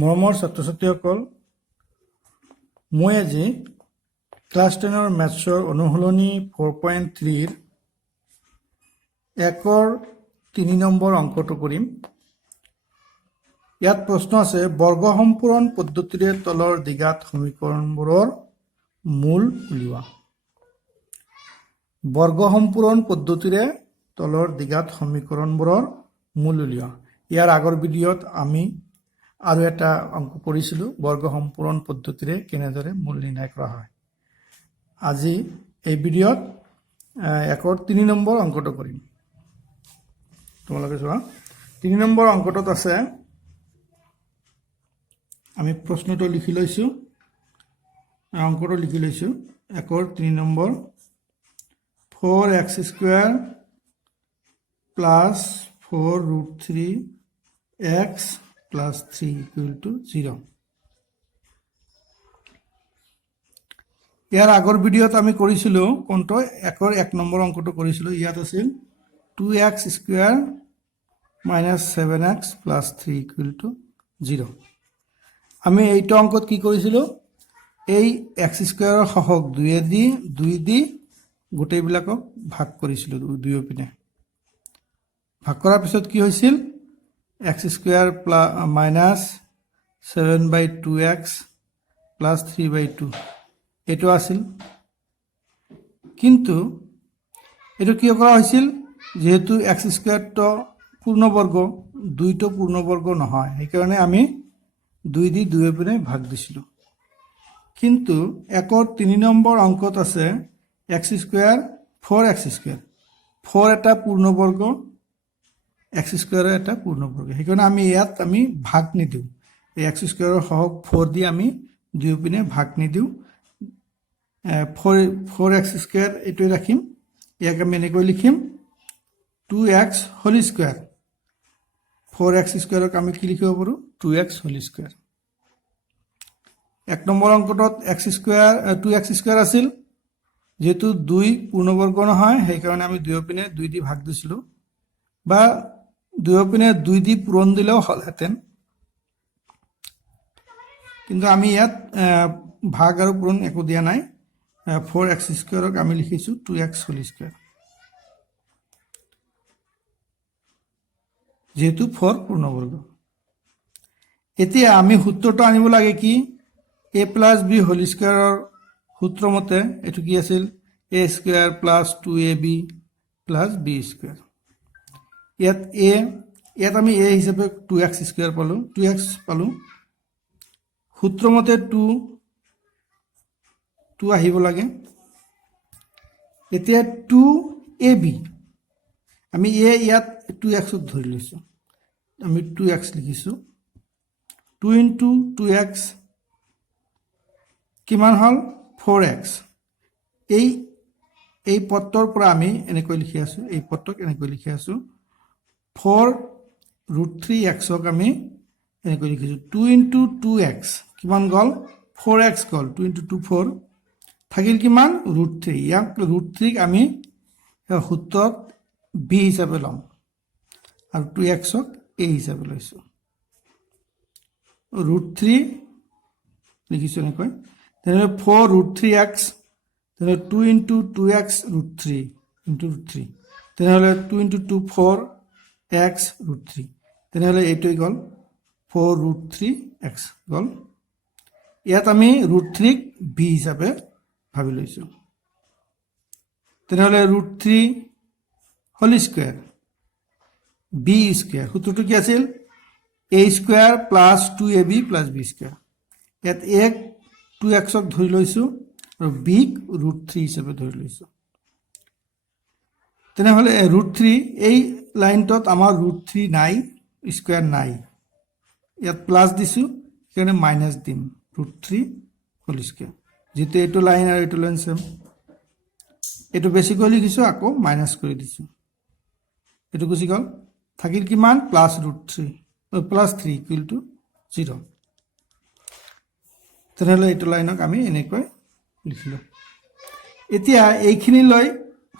মৰমৰ ছাত্ৰ ছাত্ৰীসকল, মই আজি ক্লাছ 10ৰ মেথছৰ অনুশীলনী 4.3 1ৰ 3 নম্বৰ অংকটো কৰিম। ইয়াত প্ৰশ্ন আছে বৰ্গ সম্পূৰণ পদ্ধতিৰে তলৰ দ্বিঘাত সমীকৰণবোৰৰ মূল উলিওৱা। বৰ্গ সম্পূৰণ পদ্ধতিৰে তলৰ দ্বিঘাত সমীকৰণবোৰৰ মূল উলিওৱা। ইয়াৰ আগৰ ভিডিঅ'ত আমি আৰু এটা অংক কৰিছিলো বৰ্গ সম্পূৰণ পদ্ধতিৰে কেনেদৰে মূল নিৰ্ণয় কৰা হয়। আজি এই ভিডিঅ'ত 1ৰ 3 নম্বৰ অংকটো কৰিম। তোমালোকে চোৱা 3 নম্বৰ অংকটোত আছে, আমি প্ৰশ্নটো লিখি লৈছো, অংকটো লিখি লৈছো। 1ৰ 3 number 4x² plus 4√3x plus 3 equal to 0. ইয়াৰ আগৰ ভিডিঅ'ত আমি কৰিছিলো কোনটো 1ৰ 1 নম্বৰ অংকটো কৰিছিলো। ইয়াত আছিল 2x² minus 7x plus 3 equal to 0. আমি এইটো অংকত কি কৰিছিলো, এই x² ৰ সহগ 2 দি গোটেইবিলাকক ভাগ কৰিছিলো, দুয়ো পিনে ভাগ কৰাৰ পিছত কি হৈছিল, x² minus 7/2x plus 3/2 এইটো আছিল। কিন্তু এইটো কি কৰা হৈছিল, যেহেতু x² তো পূৰ্ণবৰ্গ, 2 তো পূৰ্ণবৰ্গ নহয়, সেইকাৰণে আমি 2 দি দুয়ো পিনে ভাগ দিছিলো। কিন্তু 1ৰ 3 নম্বৰ অংকত আছে x² 4x², 4 এটা পূৰ্ণবৰ্গ, x² এটা পূৰ্ণবৰ্গ, সেইকাৰণে আমি ইয়াত আমি ভাগ নিদিওঁ। এই x² ৰ সহগ 4 দি আমি দুয়ো পিনে ভাগ নিদিওঁ। 4x² এইটোৱে ৰাখিম, ইয়াক আমি এনেকৈ লিখিম 2x হোল স্কয়াৰ। 4x² ক আমি কি লিখিব পাৰো, 2x whole square. 1 number অংকটোত x² আছিল, যেহেতু 2 পূৰ্ণবৰ্গ নহয়, সেইকাৰণে আমি দুয়ো পিনে 2 দি ভাগ দিছিলো, বা দুয়ো পিনে 2 দি পূৰণ দিলেও হলহেঁতেন। কিন্তু আমি ইয়াত ভাগ আৰু পূৰণ একো দিয়া নাই। 4x² ক আমি লিখিছো 2x হোল স্কয়াৰ, যেহেতু 4 পূৰ্ণবৰ্গ। এতিয়া আমি সূত্ৰটো আনিব লাগে কি, a plus b হোল স্কয়াৰৰ সূত্ৰ মতে এটো কি আছিল, a² plus 2ab plus b²। ইয়াত আমি a হিচাপে 2x² পালো, 2x পালো। সূত্ৰ মতে 2 আহিব লাগে। এতিয়া 2ab, আমি a ইয়াত 2x ধৰি লৈছো, আমি 2x লিখিছো। 2 into 2x কিমান হল, 4x। এই পদটোৰ পৰা আমি এনেকৈ লিখি আছো, এই পদটোক এনেকৈ লিখি আছো 4√3x ক আমি এনেকৈ লিখিছো। 2 into 2x কিমান গল, 4x গল। 2 into 2 4 থাকিল কিমান, √3। ইয়াক √3 ক আমি সূত্ৰত b হিচাপে লম আৰু 2x ক a হিচাপে লৈছো। √3 লিখিছো এনেকৈ, তেনেহলে 4√3x, তেনেহলে 2 into 2x √3 into √3, তেনেহলে 2 into 2 4x √3, তেনেহলে এইটোই গল 4√3x গল। ইয়াত আমি √3 ক b হিচাপে ভাবি লৈছো। তেনেহলে √3 হোল স্কয়াৰ b², সূত্ৰটো কি আছিল, a² plus 2ab plus b²। ইয়াত a 2x ক ধৰি লৈছো আৰু b ক √3 হিচাপে ধৰি লৈছো। তেনেহলে √3 এই লাইনটোত আমাৰ √3 নাই, স্কয়াৰ নাই, ইয়াত প্লাস দিছো, সেইকাৰণে মাইনাস দিম, √3 হোল স্কয়াৰ। যেহেতু এইটো লাইন আৰু এইটো লাইন সেম, এইটো বেছিকৈ লিখিছো, আকৌ মাইনাস কৰি দিছো, এইটো গুচি গল, থাকিল কিমান, প্লাস √3 ইকুৱেল টু 0। তেনেহলে এইটো লাইনক আমি এনেকৈ লিখিলো। এতিয়া এইখিনি লৈ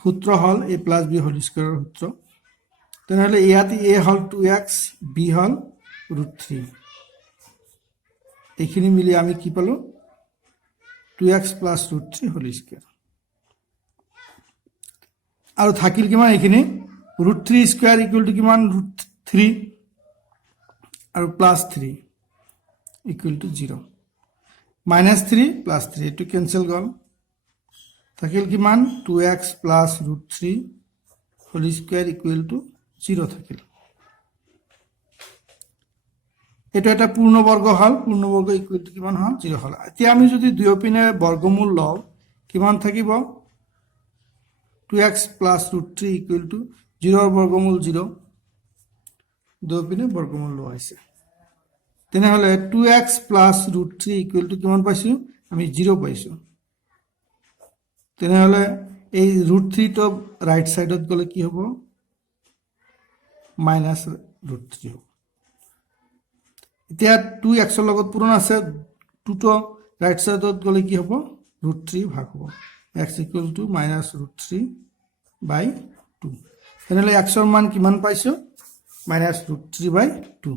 সূত্ৰ হল a plus b হোল স্কয়াৰৰ সূত্ৰ। তেনেহলে ইয়াত a হল 2x, b হল √3। এইখিনি মিলি আমি কি পালো 2x plus root 3 whole square আৰু থাকিল কিমান এইখিনি ৰুট 3 স্কুৱেৰ ইকুৱেল টু কিমান ৰুট 3 আৰু plus 3 equal to 0 minus 3 plus 3 এইটো কেঞ্চেল গ'ল থাকিল কিমান 2x plus root 3 whole square equal to 0 থাকিল এটা এটা পূৰ্ণবৰ্গ হল পূৰ্ণবৰ্গ ইকুৱেল টু কিমান হল 0 হল এতিয়া আমি যদি দুয়োপিনে বৰ্গমূল লও কিমান থাকিব 2x plus root 3 equal to 0 ৰ বৰ্গমূল 0 দুয়োপিনে বৰ্গমূল লোৱা হৈছে তেনেহলে 2x plus root 3 equal to কিমান পাইছো আমি 0 পাইছো তেনেহলে এই ৰুট 3 তো ৰাইট সাইডত গলে কি হ'ব মাইনাছ ৰুট 3 হ'ব এতিয়া 2x ৰ লগত পূৰণ আছে 2 তো ৰাইট সাইডত গলে কি হ'ব ৰুট 3 ভাগ হ'ব x equal to minus root 3 বাই 2 তেনেহলে x ৰ মান কিমান পাইছো মাইনাছ ৰুট 3 বাই 2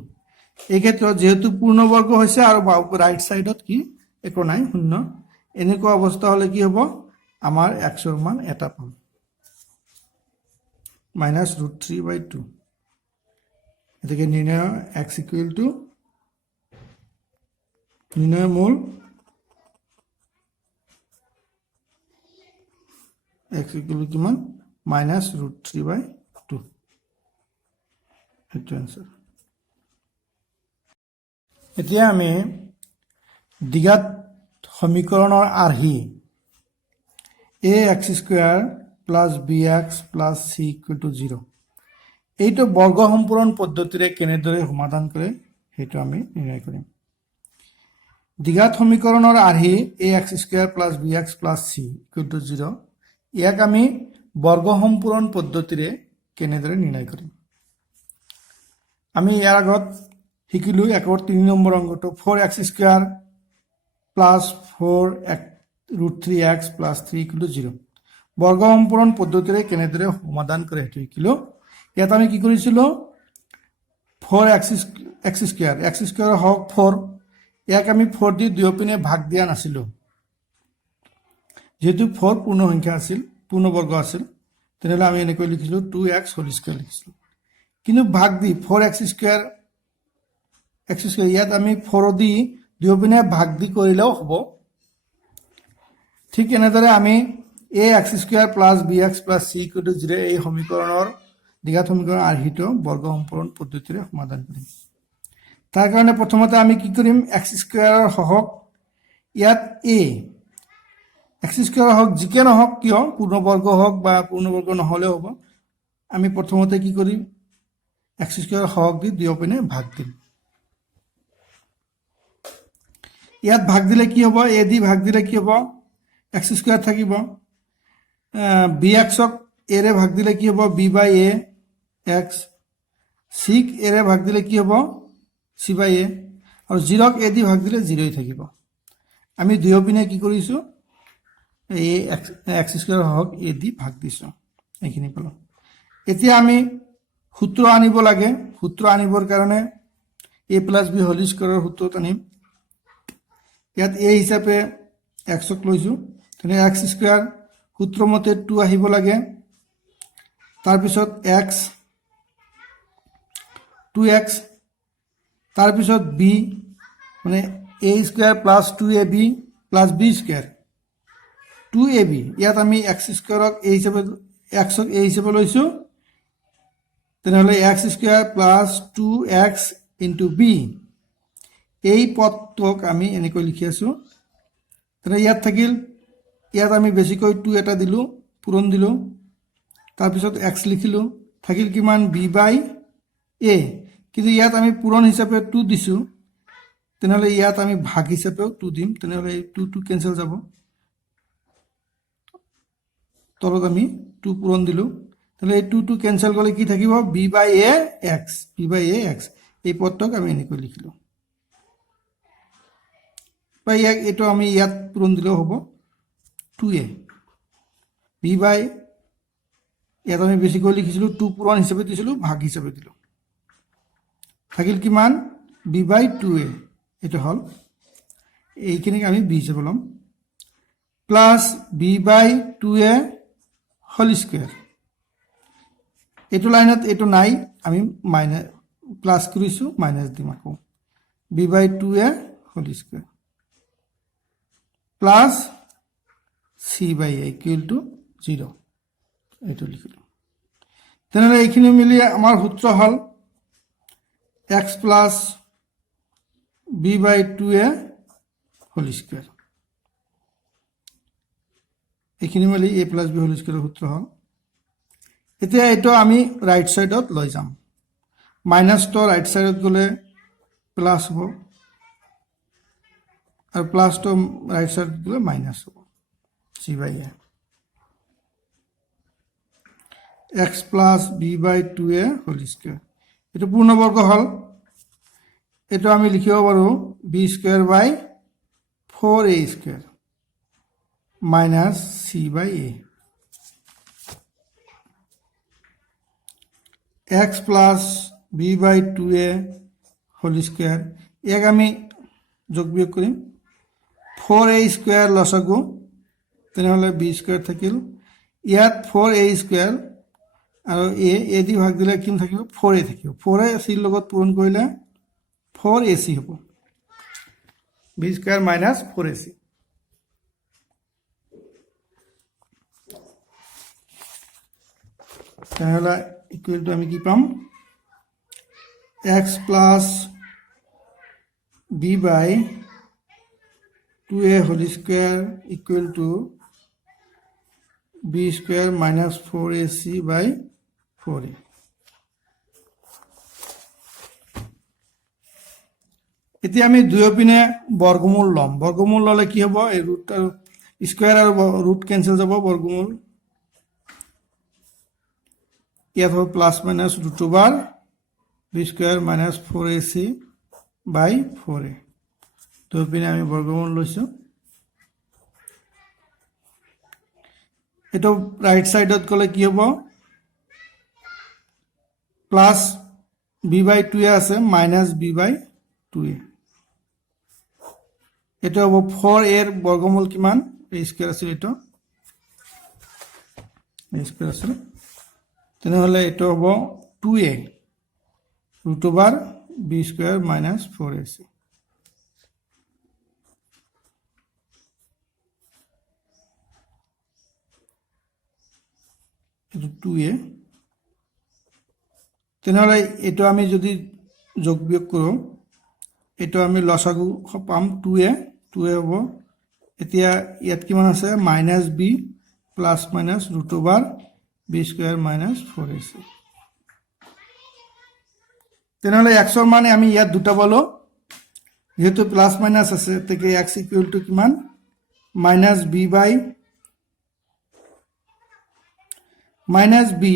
এই ক্ষেত্ৰত যেহেতু পূৰ্ণবৰ্গ হৈছে আৰু ৰাইট সাইডত কি একো নাই শূন্য এনেকুৱা অৱস্থা হলে কি হ'ব আমাৰ x ৰ মান এটা পাম মাইনাছ ৰুট 3 বাই 2 এটাকে নিৰ্ণয় x ইকুৱেল টু নিৰ্ণয় মূল x ইকুৱেল টু কিমান মাইনাছ ৰুট 3 বাই 2 এইটো আনসাৰ এতিয়া আমি দ্বিঘাত সমীকৰণৰ আৰ্হি ax square plus bx plus c equal to 0 এইটো বৰ্গ সম্পূৰণ পদ্ধতিৰে কেনেদৰে সমাধান কৰে সেইটো আমি নিৰ্ণয় কৰিম দ্বিঘাত সমীকৰণৰ আৰ্হি ax square plus bx plus c equal to 0 ইয়াক আমি বৰ্গ সম্পূৰণ পদ্ধতিৰে কেনেদৰে নিৰ্ণয় কৰিম আমি ইয়াৰ আগত শিকিলো একৰ 3 নম্বৰ অংকটো 4x square plus 4 root 3x plus 3 equal to 0 বৰ্গ সম্পূৰণ পদ্ধতিৰে কেনেদৰে সমাধান কৰে সেইটো শিকিলো ইয়াত আমি কি কৰিছিলো 4x স্কয়াৰ x স্কয়াৰ হক 4 ইয়াক আমি 4 দি দুয়োপিনে ভাগ দিয়া নাছিলো যেহেতু 4 পূৰ্ণ সংখ্যা আছিল পূৰ্ণবৰ্গ আছিল তেনেহলে আমি এনেকৈ লিখিলো 2x হোল স্কয়াৰ লিখিলো কিন্তু ভাগ দি 4x স্কয়াৰ ইয়াত আমি 4 দি দুয়োপিনে ভাগ দি কৰিলেও হ'ব ঠিক এনেদৰে আমি ax square plus bx plus c equal to 0 এই সমীকৰণৰ দ্বিঘাত সমীকৰণৰ আৰ্হিটো বৰ্গ সম্পূৰণ পদ্ধতিৰে সমাধান কৰিম তাৰ কাৰণে প্ৰথমতে আমি কি কৰিম x স্কয়াৰৰ হওক ইয়াত a x স্কয়াৰ হওক যিকে নহওক কিয় পূৰ্ণবৰ্গ হওক বা পূৰ্ণবৰ্গ নহলেও হ'ব আমি প্ৰথমতে কি কৰিম x স্কয়াৰ হওক দি দুয়োপিনে ভাগ দিম ইয়াত ভাগ দিলে কি হ'ব a দি ভাগ দিলে কি হ'ব x স্কয়াৰ থাকিব bx ক a ৰে ভাগ দিলে কি হ'ব b by a x c ক a ৰে ভাগ দিলে কি হ'ব c বাই a আৰু 0 ক a দি ভাগ দিলে 0 ই থাকিব আমি দুয়োপিনে কি কৰিছো এই x স্কয়াৰ হওক a দি ভাগ দিছো এইখিনি পালো এতিয়া আমি সূত্ৰ আনিব লাগে সূত্ৰ আনিবৰ কাৰণে a + b হোল স্কয়াৰৰ সূত্ৰটো আনিম ইয়াত a হিচাপে x ক লৈছো তেনে x স্কয়াৰ সূত্ৰ মতে 2 আহিব লাগে তাৰ পিছত x 2x তাৰ পিছত b মানে a square plus 2ab plus b square 2ab ইয়াত আমি x স্কয়াৰক a হিচাপে x ক a হিচাপে লৈছো তেনেহলে x square plus 2x * b এই পদটোক আমি এনেকৈ লিখি আছো তেনে ইয়াত থাকিল ইয়াত আমি বেছিকৈ 2 এটা দিলো পূৰণ দিলো তাৰ পিছত x লিখিলো থাকিল কিমান b বাই a কিন্তু ইয়াত আমি পূৰণ হিচাপে 2 দিছো তেনেহলে ইয়াত আমি ভাগ হিচাপেও 2 দিম তেনেহলে 2 কেনসেল যাব তলত আমি 2 পূৰণ দিলো তাহলে এই 2 কেনসেল গলে কি থাকিব b বাই a x এই পদটোক আমি এনেকৈ লিখিলো পাই এটো আমি ইয়াত পূৰণ দিলেও হ'ব 2a b বাই ইয়াত আমি বেছিকৈ লিখিছিলো 2 পূৰণ হিচাপে দিছিলো ভাগ হিচাপে দিলো থাকিল কিমান b বাই 2a এটো হল এইখিনিক আমি বি হিচাপে ল'ম plus B by 2a whole square এইটো লাইনত এইটো নাই আমি মাইনাছ প্লাছ কৰিছোঁ মাইনাছ দিম আকৌ B by 2a whole square plus C by A equal to 0 এইটো লিখিলোঁ তেনেহ'লে এইখিনি মিলি আমাৰ সূত্ৰ হ'ল x plus B by 2a whole square এইখিনি মিলি এ প্লাছ বি হোল স্কুৱেৰৰ সূত্ৰ হ'ল এতিয়া এইটো আমি ৰাইট সাইডত লৈ যাম মাইনাছটো ৰাইট সাইডত গ'লে প্লাছ হ'ব আৰু প্লাছটো ৰাইট সাইডত গ'লে মাইনাছ হ'ব C by A x plus B by 2a whole square এইটো পূৰ্ণবৰ্গ হ'ল এইটো আমি লিখিব পাৰোঁ B square by 4a square minus C by A x plus B by 2a whole square ইয়াক আমি যোগ বিয়োগ কৰিম 4a স্কুৱেৰ লসাগু তেনেহ'লে বি স্কুৱেৰ থাকিল ইয়াত 4a স্কুৱেৰ আৰু এ দি ভাগ দিলে কিমান থাকিব 4a থাকিব 4a চিৰ লগত পূৰণ কৰিলে 4ac হ'ব বি স্কুৱেৰ মাইনাছ 4ac তেনেহ'লে ইকুৱেল টু আমি কি পাম x plus B by 2a whole square equal to b square minus 4ac by 4a এতিয়া আমি দুয়োপিনে বৰ্গমূল ল'ম বৰ্গমূল ল'লে কি হ'ব এই ৰুট আৰু স্কুৱেৰ আৰু ৰুট কেঞ্চেল যাব বৰ্গমূল ইয়াত হ'ব plus minus root over b square minus 4ac by 4a দুয়োপিনে আমি বৰ্গমূল লৈছোঁ এইটো ৰাইট সাইডত গ'লে কি হ'ব প্লাছ বি বাই 2a আছে মাইনাছ বি বাই 2a এইটো হ'ব 4a ৰ বৰ্গমূল কিমান এই স্কুৱেৰ আছিল এইটো স্কুৱেৰ আছিল তেনেহ'লে এইটো হ'ব 2a root over b square minus 4ac এইটো 2a তেনেহ'লে এইটো আমি যদি যোগ বিয়োগ কৰোঁ এইটো আমি লসাগু পাম 2a হ'ব এতিয়া ইয়াত কিমান আছে minus b plus minus root over b square minus 4ac তেনেহ'লে এক্সৰ মানে আমি ইয়াত দুটা পালোঁ যেহেতু প্লাছ মাইনাছ আছে তেতিয়া এক্স ইকুৱেল টু কিমান minus b by minus b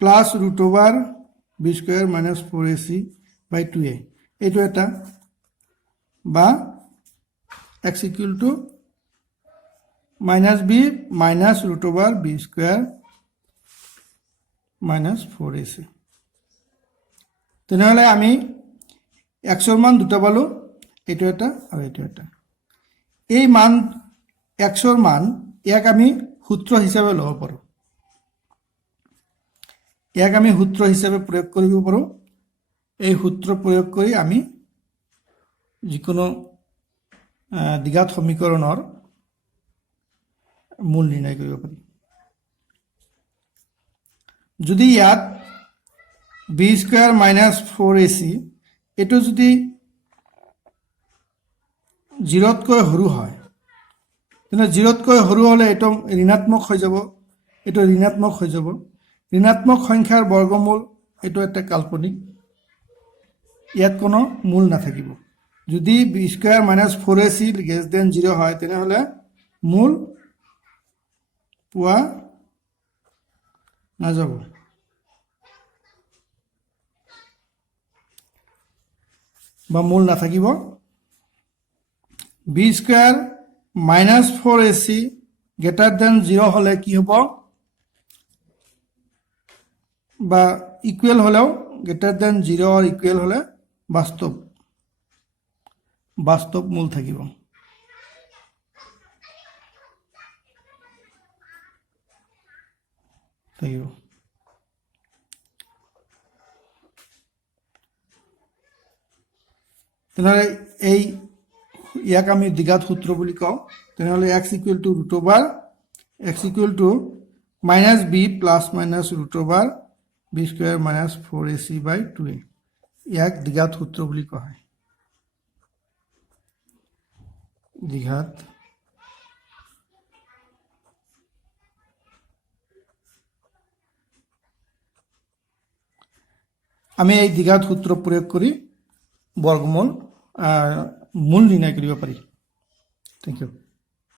plus root over b square minus 4ac by 2a এইটো এটা বা x equal to minus b minus root over b square minus 4ac তেনেহ'লে আমি এক্সৰ মান দুটা পালোঁ এইটো এটা আৰু এইটো এটা এই মান এক্সৰ মান ইয়াক আমি সূত্ৰ হিচাপে ল'ব পাৰোঁ ইয়াক আমি সূত্ৰ হিচাপে প্ৰয়োগ কৰিব পাৰোঁ এই সূত্ৰ প্ৰয়োগ কৰি আমি যিকোনো দ্বিঘাত সমীকৰণৰ মূল নিৰ্ণয় কৰিব পাৰি যদি ইয়াত বি স্কুৱেৰ মাইনাছ 4ac এইটো যদি 0তকৈ সৰু হয় তেনে 0তকৈ সৰু হ'লে এইটো ঋণাত্মক হৈ যাব এইটো ঋণাত্মক হৈ যাব ঋণাত্মক সংখ্যাৰ বৰ্গমূল এইটো এটা কাল্পনিক ইয়াত কোনো মূল নাথাকিব যদি b square minus 4ac less than 0 হয় তেনেহ'লে মূল পোৱা নাযাব বা মূল নাথাকিব b square minus 4ac greater than 0 হ'লে কি হ'ব বা ইকুৱেল হ'লেও গ্ৰেটাৰ দেন 0 অৰ ইকুৱেল হ'লে বাস্তৱ বাস্তৱ মূল থাকিব তেনেহ'লে এই ইয়াক আমি দ্বিঘাত সূত্ৰ বুলি কওঁ তেনেহ'লে x equal to root over x equal to minus b plus minus root over b square minus 4ac by 2a ইয়াক দ্বিঘাত সূত্ৰ বুলি কোৱা হয় দ্বিঘাত আমি এই দ্বিঘাত সূত্ৰ প্ৰয়োগ কৰি বৰ্গমূল মূল নিৰ্ণয় কৰিব পাৰি থেংক ইউ